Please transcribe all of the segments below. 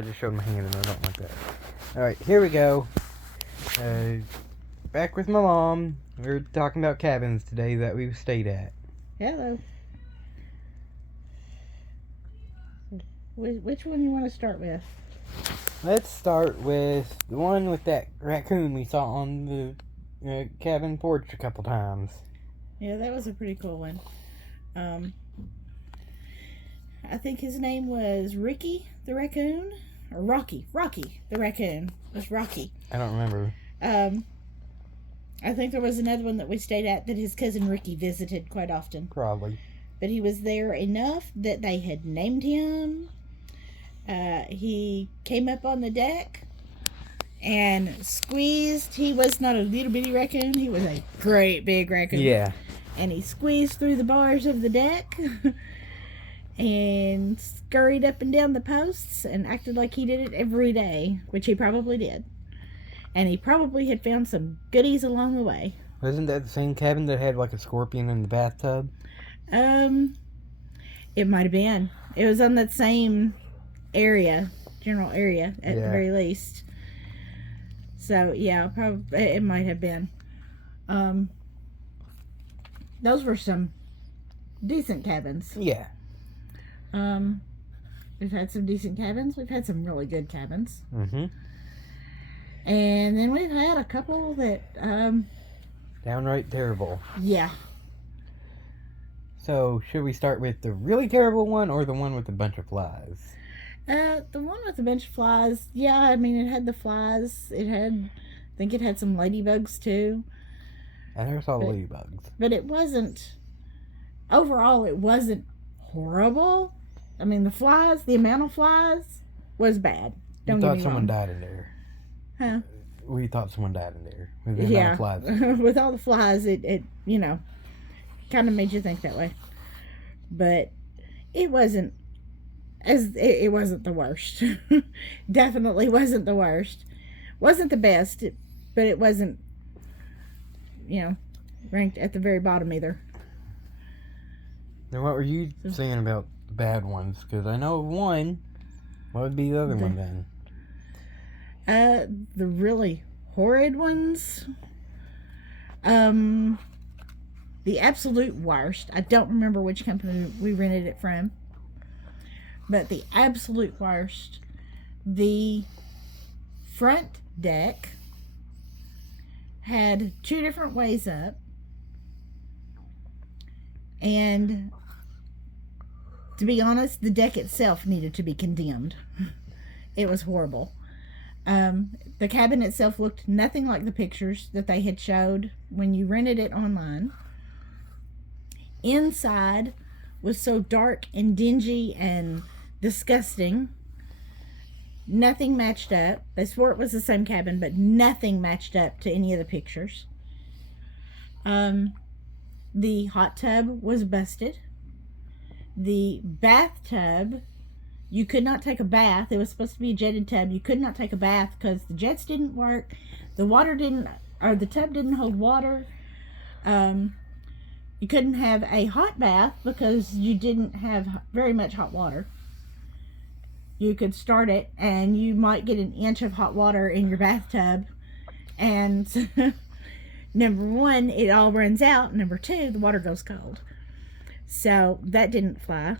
I just showed my hand and I don't like that. Alright, here we go. Back with my mom. We're talking about cabins today that we've stayed at. Hello. Which one you want to start with? Let's start with the one with that raccoon we saw on the cabin porch a couple times. Yeah, that was a pretty cool one. I think his name was Ricky the raccoon, or Rocky the raccoon. It was Rocky. I don't remember. I think there was another one that we stayed at that his cousin Ricky visited quite often. Probably. But he was there enough that they had named him. He came up on the deck and squeezed. He was not a little bitty raccoon. He was a great big raccoon. Yeah. And he squeezed through the bars of the deck and scurried up and down the posts and acted like he did it every day, which he probably did. And he probably had found some goodies along the way. Wasn't that the same cabin that had like a scorpion in the bathtub? It might have been. It was on that same area, general area at the very least. So yeah, probably it might have been. Those were some decent cabins. Yeah. We've had some decent cabins. We've had some really good cabins. Mm-hmm. And then we've had a couple that downright terrible. Yeah. So, should we start with the really terrible one or the one with a bunch of flies? The one with a bunch of flies. Yeah, I mean, it had the flies. I think it had some ladybugs too. I never saw ladybugs. But it wasn't, overall, it wasn't horrible. I mean, the amount of flies was bad. You thought someone died in there. Huh? We thought someone died in there. With the amount of flies. With all the flies, it kind of made you think that way. But it wasn't it wasn't the worst. Definitely wasn't the worst. Wasn't the best, but it wasn't, ranked at the very bottom either. Then what were you saying about the bad ones? Because I know one. What would be the other one then? The really horrid ones. The absolute worst. I don't remember which company we rented it from. But the absolute worst. The front deck had 2 different ways up. And to be honest, the deck itself needed to be condemned. It was horrible. The cabin itself looked nothing like the pictures that they had showed when you rented it online. Inside was so dark and dingy and disgusting. Nothing matched up. They swore it was the same cabin, but nothing matched up to any of the pictures. The hot tub was busted. The bathtub, you could not take a bath. It was supposed to be a jetted tub. You could not take a bath because the jets didn't work. The tub didn't hold water. You couldn't have a hot bath because you didn't have very much hot water. You could start it and you might get an inch of hot water in your bathtub. And number 1, it all runs out. Number 2, the water goes cold. So that didn't fly.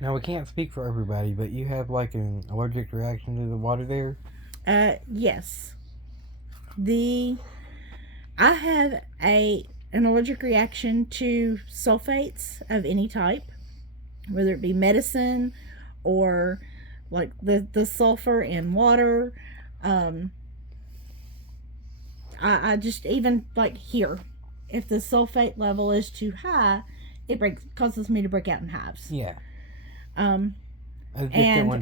Now, we can't speak for everybody, but you have like an allergic reaction to the water there? Yes. I have an allergic reaction to sulfates of any type, whether it be medicine or like the sulfur in water. I just, even like here, if the sulfate level is too high, it causes me to break out in hives. Yeah. And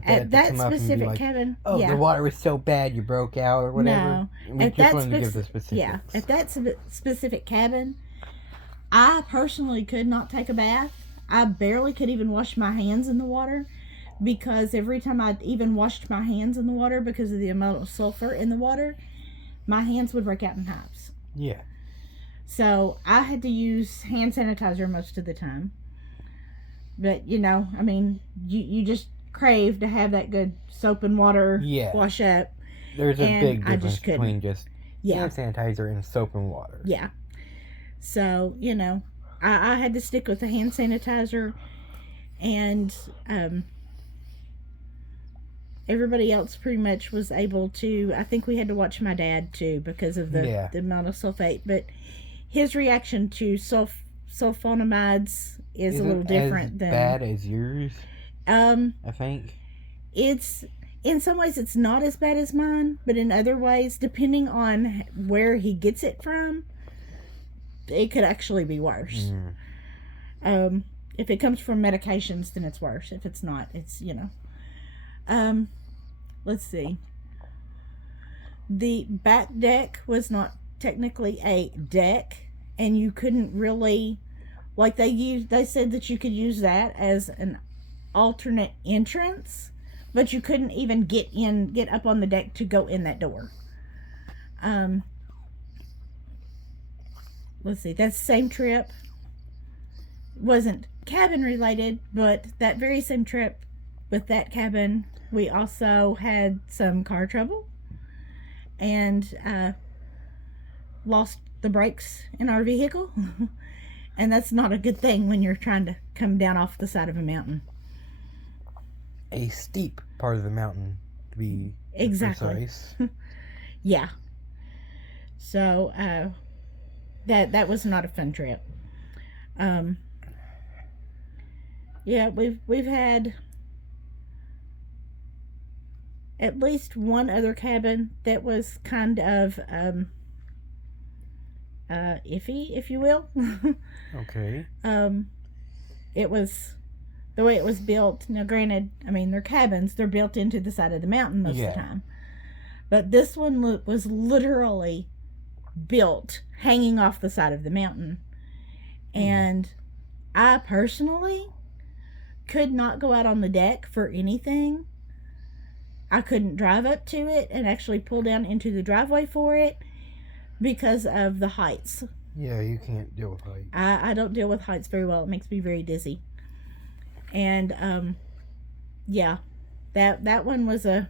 at that specific cabin, the water was so bad you broke out or whatever. No, we just wanted to give the specifics. Yeah, at that specific cabin, I personally could not take a bath. I barely could even wash my hands in the water, because every time I even washed my hands in the water, because of the amount of sulfur in the water, my hands would break out in hives. Yeah. So I had to use hand sanitizer most of the time. But, I mean, you just crave to have that good soap and water Yeah. wash up. There's a And big I difference just couldn't. between just Yeah. hand sanitizer and soap and water. Yeah. So, you know, I had to stick with the hand sanitizer, and everybody else pretty much was able to. I think we had to watch my dad too because of the amount of sulfate, but his reaction to sulfonamides is a little different than bad as yours. I think it's in some ways it's not as bad as mine, but in other ways, depending on where he gets it from, it could actually be worse. If it comes from medications, then it's worse. If it's not, it's, you know. Let's see. The back deck was not technically a deck, and you couldn't really, like they said that you could use that as an alternate entrance, but you couldn't even get up on the deck to go in that door. Let's see, that same trip wasn't cabin related, but that very same trip with that cabin, we also had some car trouble and lost the brakes in our vehicle. And that's not a good thing when you're trying to come down off the side of a mountain. A steep part of the mountain, to be precise. Yeah. So that was not a fun trip. Yeah, we've had at least one other cabin that was kind of iffy, if you will. Okay. It was the way it was built. Now, granted, I mean, they're cabins. They're built into the side of the mountain most of the time. But this one was literally built hanging off the side of the mountain. And I personally could not go out on the deck for anything. I couldn't drive up to it and actually pull down into the driveway for it because of the heights. Yeah, you can't deal with heights. I don't deal with heights very well. It makes me very dizzy. And yeah, that one was a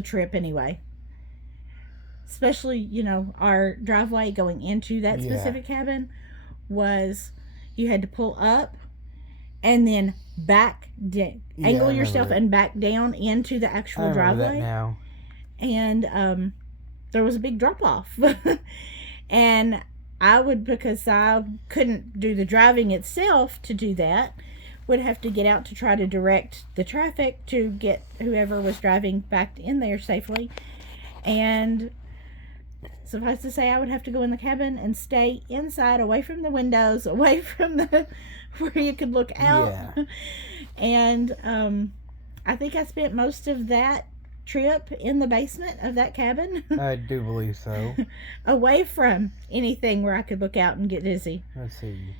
trip anyway. Especially, you know, our driveway going into that specific cabin was, you had to pull up and then angle yourself and back down into the actual driveway. That now. And there was a big drop off. And I would, because I couldn't do the driving itself to do that, would have to get out to try to direct the traffic to get whoever was driving back in there safely. And suffice to say, I would have to go in the cabin and stay inside, away from the windows, away from the where you could look out. Yeah. And I think I spent most of that trip in the basement of that cabin. I do believe so. Away from anything where I could look out and get dizzy. Let's see.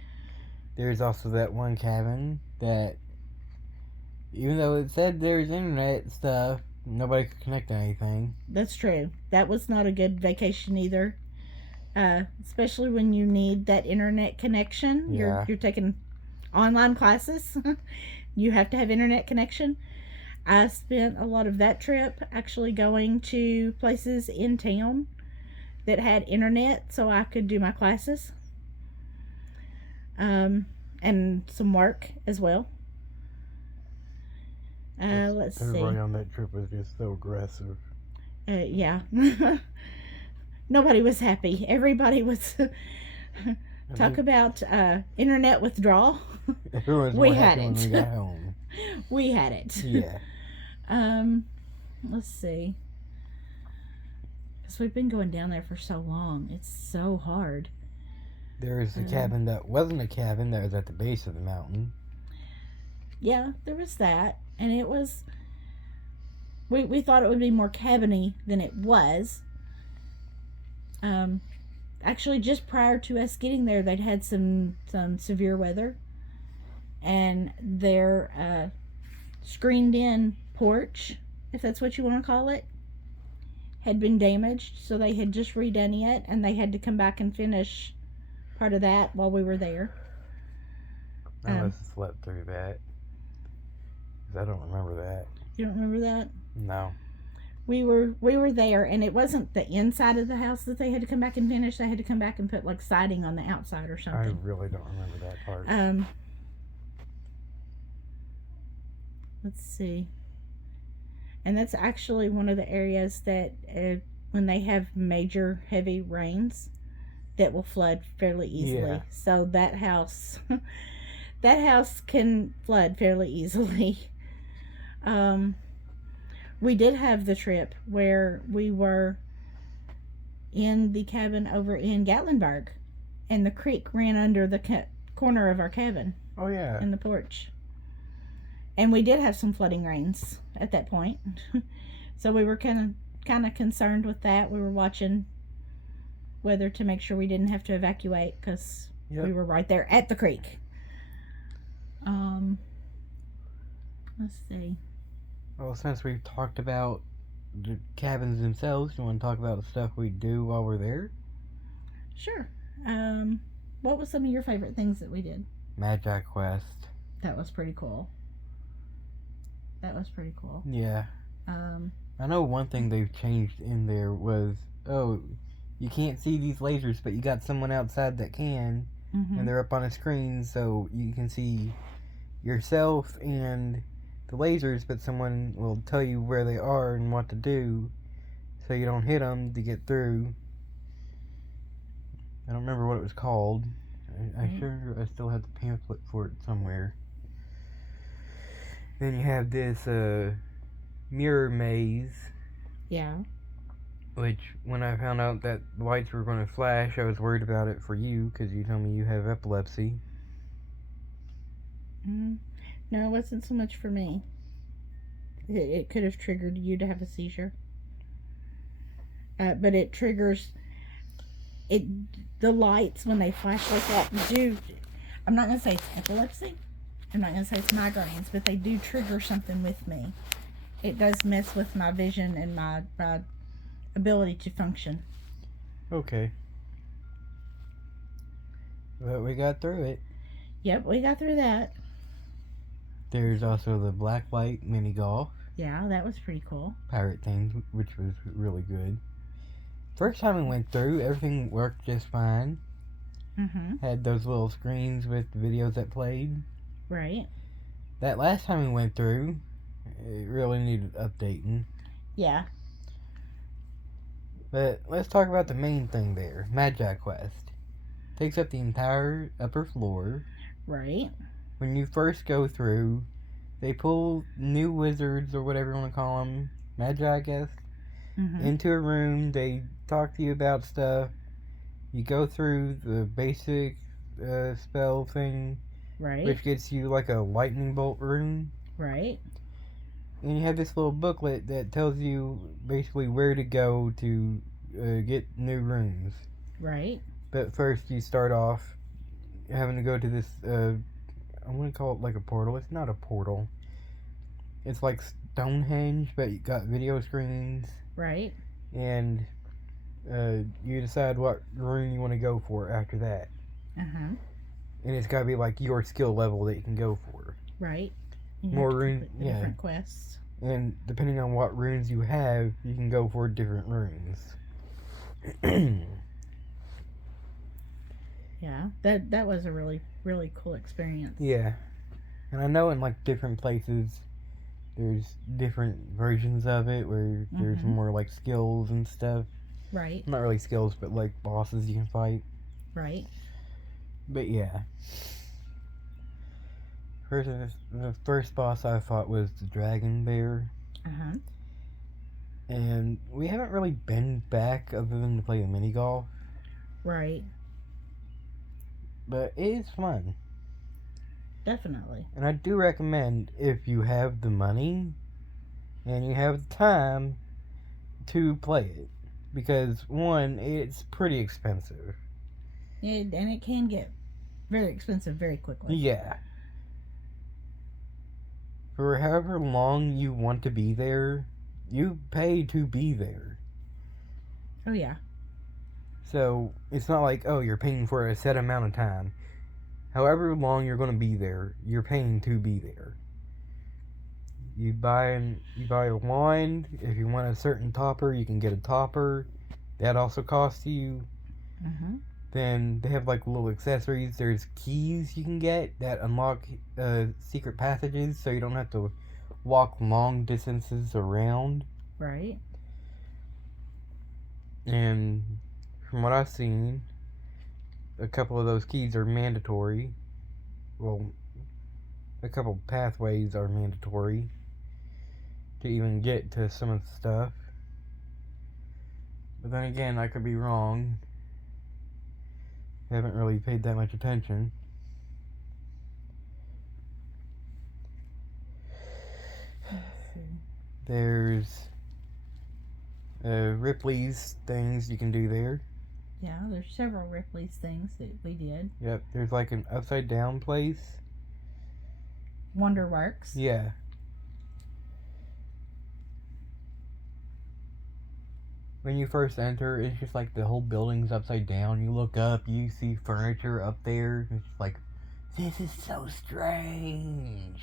There's also that one cabin that, even though it said there's internet stuff, nobody could connect to anything. That's true. That was not a good vacation either. Especially when you need that internet connection. Yeah. You're taking online classes. You have to have internet connection. I spent a lot of that trip actually going to places in town that had internet so I could do my classes. And some work as well. Let's see. Everybody on that trip was just so aggressive. Yeah. Nobody was happy. Everybody was... Talk about internet withdrawal. We had it. When we got home. We had it. Yeah. Let's see. Because we've been going down there for so long. It's so hard. There was a cabin that wasn't a cabin that was at the base of the mountain. Yeah, there was that. And it was... We thought it would be more cabiny than it was. Actually, just prior to us getting there, they'd had some severe weather. And their screened-in porch, if that's what you want to call it, had been damaged. So they had just redone it, and they had to come back and finish part of that while we were there. I must have slept through that. 'Cause I don't remember that. You don't remember that? No. We were there, and it wasn't the inside of the house that they had to come back and finish. They had to come back and put like siding on the outside or I something. really don't remember that part. Let's see. And that's actually one of the areas that when they have major heavy rains, that will flood fairly easily. Yeah. So that house that house can flood fairly easily. We did have the trip where we were in the cabin over in Gatlinburg, and the creek ran under the corner of our cabin. Oh yeah. In the porch. And we did have some flooding rains at that point. So we were kind of concerned with that. We were watching whether to make sure we didn't have to evacuate, because we were right there at the creek. Let's see. Well, since we've talked about the cabins themselves, you want to talk about the stuff we do while we're there? Sure. What was some of your favorite things that we did? Magi Quest. That was pretty cool. Yeah. I know one thing they've changed in there was, you can't see these lasers, but you got someone outside that can, and they're up on a screen, so you can see yourself and the lasers, but someone will tell you where they are and what to do, so you don't hit them to get through. I don't remember what it was called. I still have the pamphlet for it somewhere. Then you have this mirror maze. Yeah. Which, when I found out that the lights were going to flash, I was worried about it for you, because you told me you have epilepsy. No, it wasn't so much for me. It could have triggered you to have a seizure. But it triggers... The lights, when they flash like that, do... I'm not going to say it's epilepsy. I'm not going to say it's migraines, but they do trigger something with me. It does mess with my vision and my ability to function. Okay. But we got through it. Yep, we got through that. There's also the blacklight mini golf. Yeah, that was pretty cool. Pirate thing, which was really good. First time we went through, everything worked just fine. Had those little screens with the videos that played. Right. That last time we went through, it really needed updating. Yeah. But let's talk about the main thing there, Magi Quest. Takes up the entire upper floor. Right. When you first go through, they pull new wizards, or whatever you want to call them, Magi, I guess, into a room. They talk to you about stuff. You go through the basic spell thing, right, which gets you like a lightning bolt rune. Right. And you have this little booklet that tells you basically where to go to get new runes. Right. But first you start off having to go to this, I'm going to call it like a portal. It's not a portal. It's like Stonehenge, but you got video screens. Right. And you decide what rune you want to go for after that. And it's got to be like your skill level that you can go for. Right. More runes, yeah. Different quests. And depending on what runes you have, you can go for different runes. Yeah, that was a really, really cool experience. Yeah. And I know in like different places there's different versions of it where there's more like skills and stuff. Right. Not really skills, but like bosses you can fight. Right. But yeah. The first boss I fought was the Dragon Bear. And we haven't really been back other than to play the mini golf. Right. But it is fun. Definitely. And I do recommend, if you have the money and you have the time, to play it. Because, one, it's pretty expensive. And it can get very expensive very quickly. Yeah. For however long you want to be there, you pay to be there. Oh, yeah. So, it's not like, you're paying for a set amount of time. However long you're going to be there, you're paying to be there. you buy a wand. If you want a certain topper, you can get a topper. That also costs you. Then they have like little accessories. There's keys you can get that unlock secret passages, so you don't have to walk long distances around. Right. And from what I've seen, a couple of those keys are mandatory. Well, a couple pathways are mandatory to even get to some of the stuff. But then again, I could be wrong. I haven't really paid that much attention. There's Ripley's things you can do there. Yeah, there's several Ripley's things that we did. Yep, there's like an upside down place. Wonderworks. Yeah. When you first enter, it's just like the whole building's upside down. You look up, you see furniture up there. It's just like, this is so strange.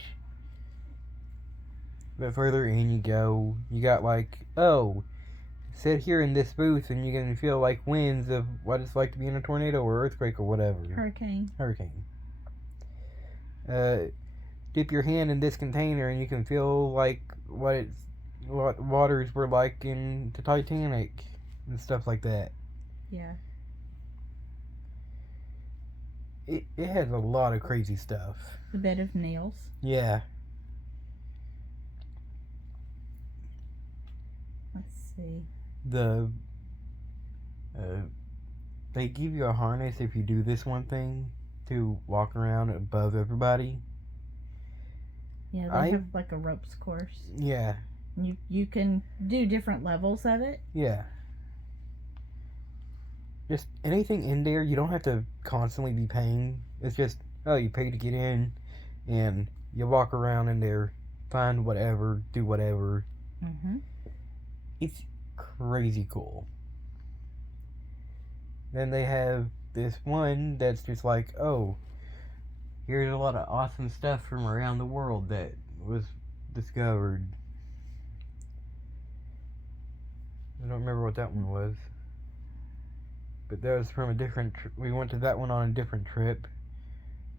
But further in you go, you got like, oh, sit here in this booth and you can feel like winds of what it's like to be in a tornado or earthquake or whatever. Hurricane. Dip your hand in this container and you can feel like what waters were like in the Titanic and stuff like that. Yeah. It has a lot of crazy stuff. The bed of nails. Yeah. Let's see. They give you a harness if you do this one thing to walk around above everybody. Yeah, they have like a ropes course. Yeah. You can do different levels of it. Yeah. Just anything in there, you don't have to constantly be paying. It's just, oh, you pay to get in, and you walk around in there, find whatever, do whatever. It's crazy cool. Then they have this one that's just like, oh, here's a lot of awesome stuff from around the world that was discovered. I don't remember what that one was. But that was from a different we went to that one on a different trip.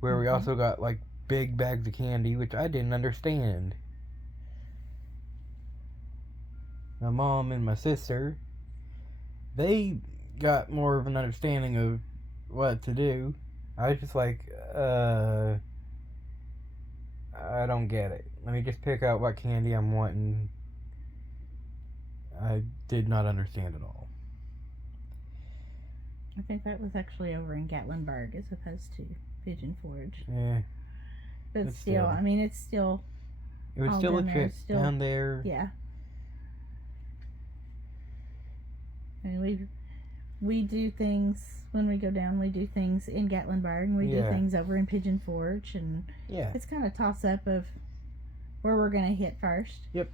Where we also got like big bags of candy, which I didn't understand. My mom and my sister, they got more of an understanding of what to do. I was just like, I don't get it. Let me just pick out what candy I'm wanting. I did not understand at all. I think that was actually over in Gatlinburg as opposed to Pigeon Forge. Yeah. But still, I mean, it's still... It was still a trip down there. Yeah. And we do things, when we go down, we do things in Gatlinburg, and we do things over in Pigeon Forge, and it's kind of toss-up of where we're going to hit first. Yep.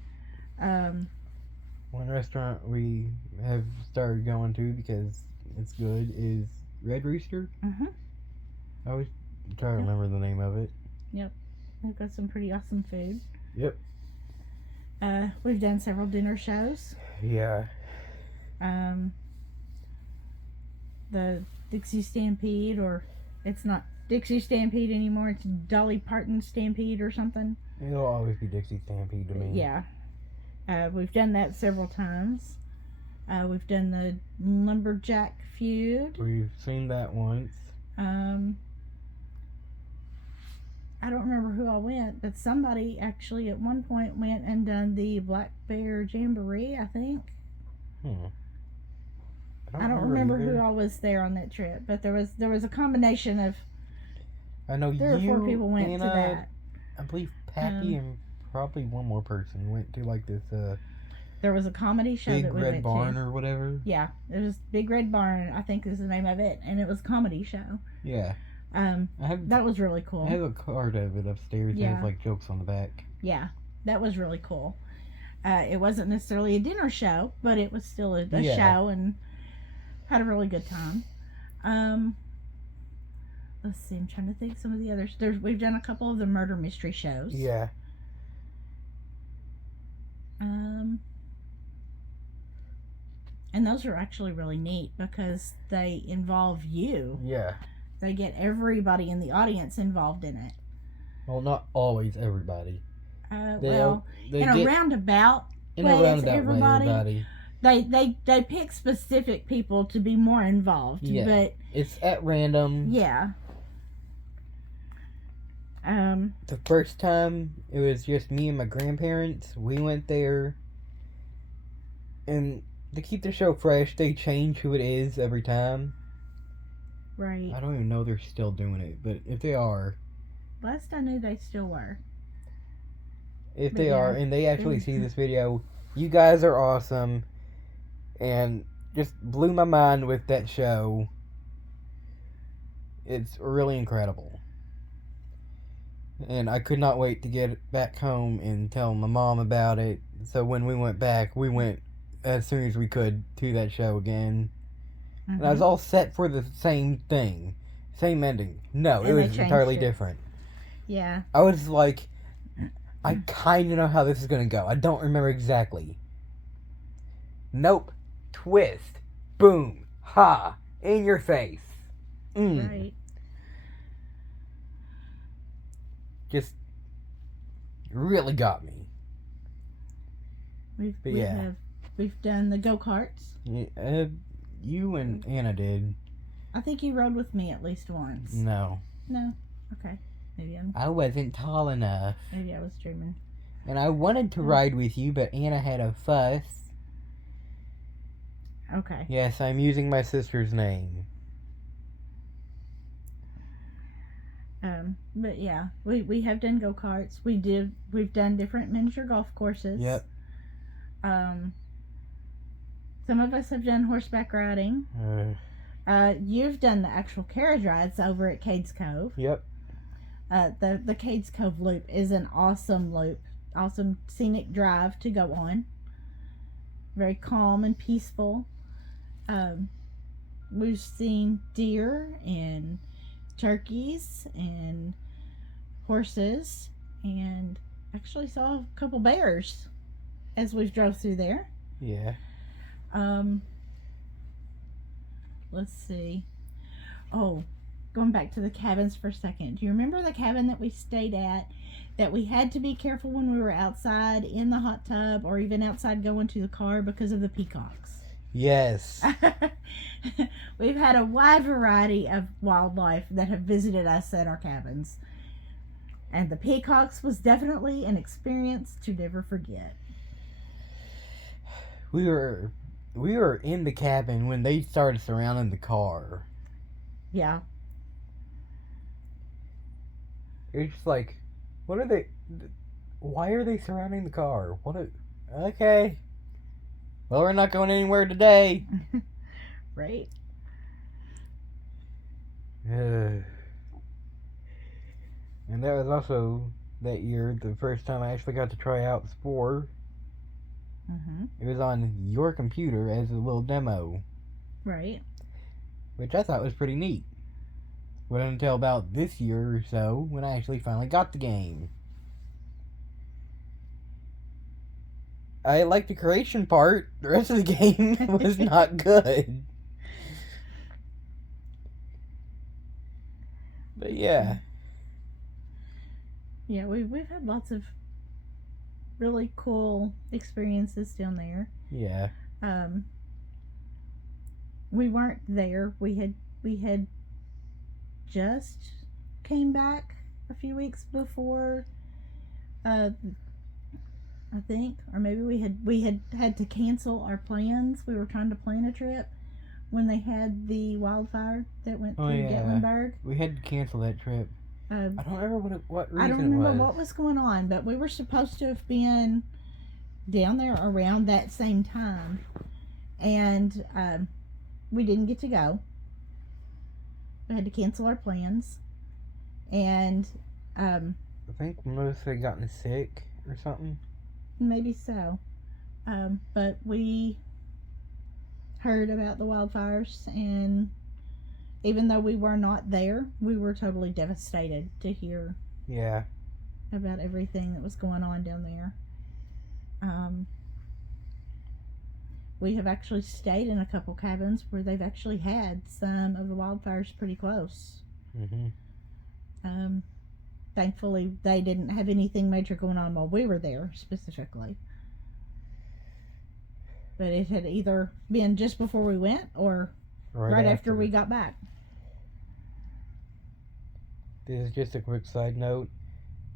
One restaurant we have started going to because it's good is Red Rooster. I always try to remember the name of it. Yep. They've got some pretty awesome food. Yep. We've done several dinner shows. Yeah. The Dixie Stampede, or it's not Dixie Stampede anymore, it's Dolly Parton Stampede or something. It'll always be Dixie Stampede to me. Yeah. We've done that several times. We've done the Lumberjack Feud. We've seen that once. I don't remember who all went, but somebody actually at one point went and done the Black Bear Jamboree, I think. I don't remember who all was there on that trip, but there was a combination of. I know 3 or 4 people went to that. I believe Pappy and probably one more person went to like this. There was a comedy show Big that we Red went Barn to. or whatever. Yeah, it was Big Red Barn, I think is the name of it, and it was a comedy show. Yeah. That was really cool. I have a card of it upstairs. Yeah. It has like jokes on the back. Yeah, that was really cool. It wasn't necessarily a dinner show, but it was still a show, and had a really good time. Let's see, I'm trying to think some of the others. We've done a couple of the murder mystery shows. Yeah. And those are actually really neat because they involve you. Yeah. They get everybody in the audience involved in it. Well, not always everybody. In a roundabout way, everybody. They pick specific people to be more involved. Yeah. But it's at random. Yeah. The first time it was just me and my grandparents. We went there, and to keep the show fresh, they change who it is every time. Right. I don't even know they're still doing it, but if they are, last I knew they still were. If they are, and they actually see this video, you guys are awesome, and just blew my mind with that show. It's really incredible. And I could not wait to get back home and tell my mom about it. So when we went back, we went as soon as we could to that show again. Mm-hmm. And I was all set for the same thing. Same ending. No, it was entirely different. Yeah. I was like, I kind of know how this is going to go. I don't remember exactly. Nope. Twist. Boom. Ha. In your face. Right. Just really got me. We've done the go-karts. Yeah, you and Anna did. I think you rode with me at least once. No. Okay. I wasn't tall enough. Maybe I was dreaming. And I wanted to ride with you, but Anna had a fuss. Okay. Yes, I'm using my sister's name. But yeah, we have done go-karts. We've done different miniature golf courses. Yep. Some of us have done horseback riding. You've done the actual carriage rides over at Cades Cove. Yep. The Cades Cove Loop is an awesome loop. Awesome scenic drive to go on. Very calm and peaceful. We've seen deer and turkeys and horses, and actually saw a couple bears as we've drove through there. Yeah. Let's see. Oh, going back to the cabins for a second. Do you remember the cabin that we stayed at that we had to be careful when we were outside in the hot tub or even outside going to the car because of the peacocks? Yes. We've had a wide variety of wildlife that have visited us at our cabins. And the peacocks was definitely an experience to never forget. We were in the cabin when they started surrounding the car. Yeah. It's just like, why are they surrounding the car? Okay. Well, we're not going anywhere today. Right. And that was also that year the first time I actually got to try out Spore. Mm-hmm. It was on your computer as a little demo. Right. Which I thought was pretty neat. Wasn't until about this year or so when I actually finally got the game. I liked the creation part. The rest of the game was not good. But yeah. Yeah, we've had lots of really cool experiences down there. Yeah. We weren't there. We had just came back a few weeks before, I think, or maybe we had to cancel our plans. We were trying to plan a trip when they had the wildfire that went through Gatlinburg. We had to cancel that trip. I don't remember what reason I don't remember what was going on, but we were supposed to have been down there around that same time, and we didn't get to go. We had to cancel our plans, and I think Melissa had gotten sick or something. Maybe so, but we heard about the wildfires, and even though we were not there, we were totally devastated to hear about everything that was going on down there. we have actually stayed in a couple cabins where they've actually had some of the wildfires pretty close. Thankfully, they didn't have anything major going on while we were there specifically. But it had either been just before we went or right after we got back. This is just a quick side note.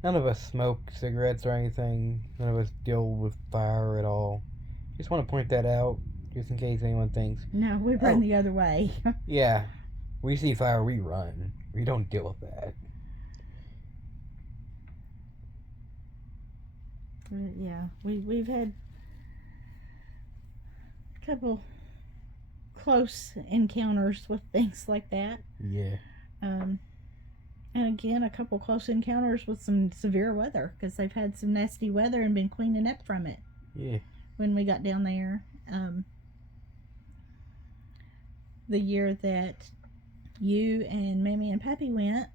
None of us smoke cigarettes or anything. None of us deal with fire at all. Just want to point that out, just in case anyone thinks. No, we run the other way. Yeah. We see fire, we run. We don't deal with that. But yeah, we've had a couple close encounters with things like that. Yeah. And again, a couple close encounters with some severe weather, because they've had some nasty weather and been cleaning up from it. Yeah. When we got down there, the year that you and Mammy and Pappy went,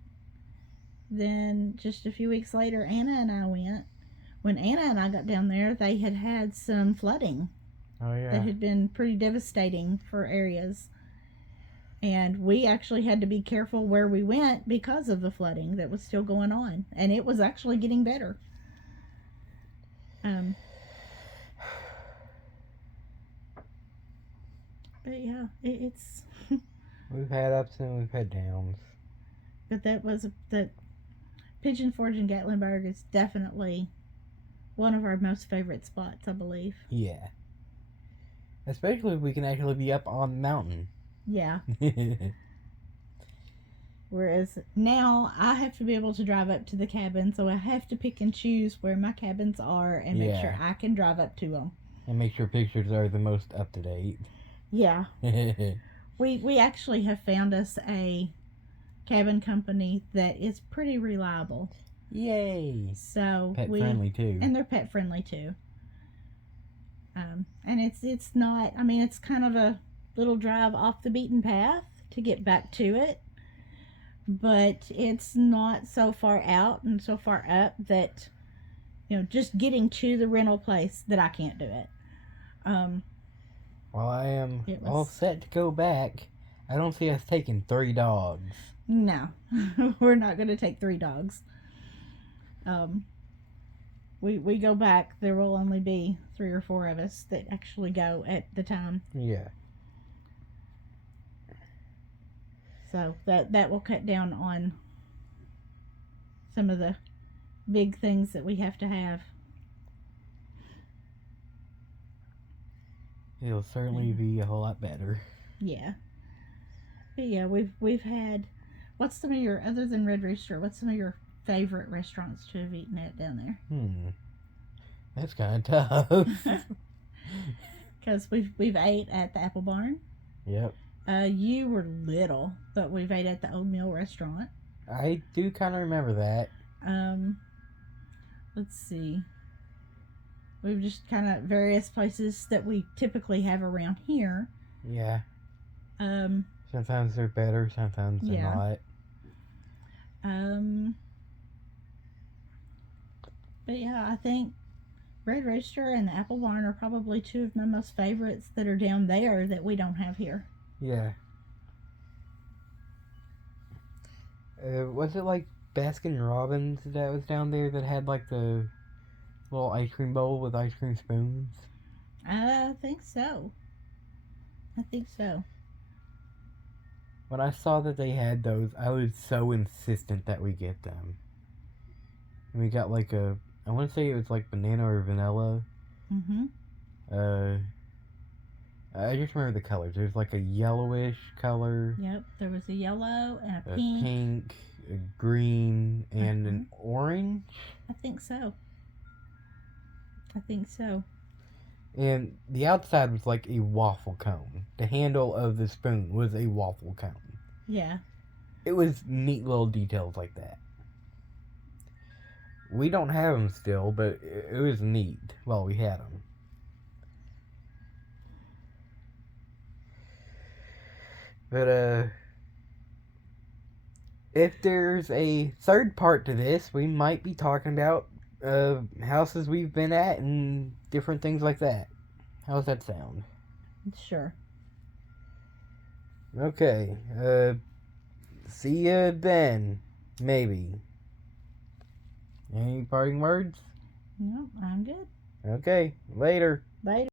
then just a few weeks later, Anna and I went. When Anna and I got down there, they had had some flooding. Oh, yeah. That had been pretty devastating for areas. And we actually had to be careful where we went because of the flooding that was still going on. And it was actually getting better. But yeah, it's... We've had ups and we've had downs. But that Pigeon Forge in Gatlinburg is definitely one of our most favorite spots, I believe. Yeah. Especially if we can actually be up on the mountain. Yeah. Whereas now I have to be able to drive up to the cabin, so I have to pick and choose where my cabins are and make sure I can drive up to them. And make sure pictures are the most up to date. Yeah. We actually have found us a cabin company that is pretty reliable. Yay! So pet friendly too. And they're pet friendly too. And it's not, I mean, it's kind of a little drive off the beaten path to get back to it, but it's not so far out and so far up that, you know, just getting to the rental place that I can't do it. While I am all set to go back, I don't see us taking 3 dogs. No, we're not going to take 3 dogs. We go back, there will only be 3 or 4 of us that actually go at the time. Yeah. So that will cut down on some of the big things that we have to have. It'll certainly be a whole lot better. Yeah. But yeah, we've had, what's some of your, other than Red Rooster, what's some of your favorite restaurants to have eaten at down there? That's kind of tough. Because we've ate at the Apple Barn. Yep. You were little, but we've ate at the Old Mill Restaurant. I do kind of remember that. Let's see. We've just kind of various places that we typically have around here. Yeah. Sometimes they're better, sometimes they're not. But yeah, I think Red Rooster and the Apple Barn are probably 2 of my most favorites that are down there that we don't have here. Yeah. Was it like Baskin Robbins that was down there that had like the little ice cream bowl with ice cream spoons? I think so. When I saw that they had those, I was so insistent that we get them. And we got like a, I want to say it was like banana or vanilla. I just remember the colors. There's like a yellowish color. Yep, there was a yellow and a pink, a green, and an orange. I think so. And the outside was like a waffle cone. The handle of the spoon was a waffle cone. Yeah. It was neat little details like that. We don't have them still, but it was neat while we had them. But, if there's a third part to this, we might be talking about houses we've been at and different things like that. How's that sound? Sure. Okay. See ya then. Maybe. Any parting words? No, I'm good. Okay. Later. Later.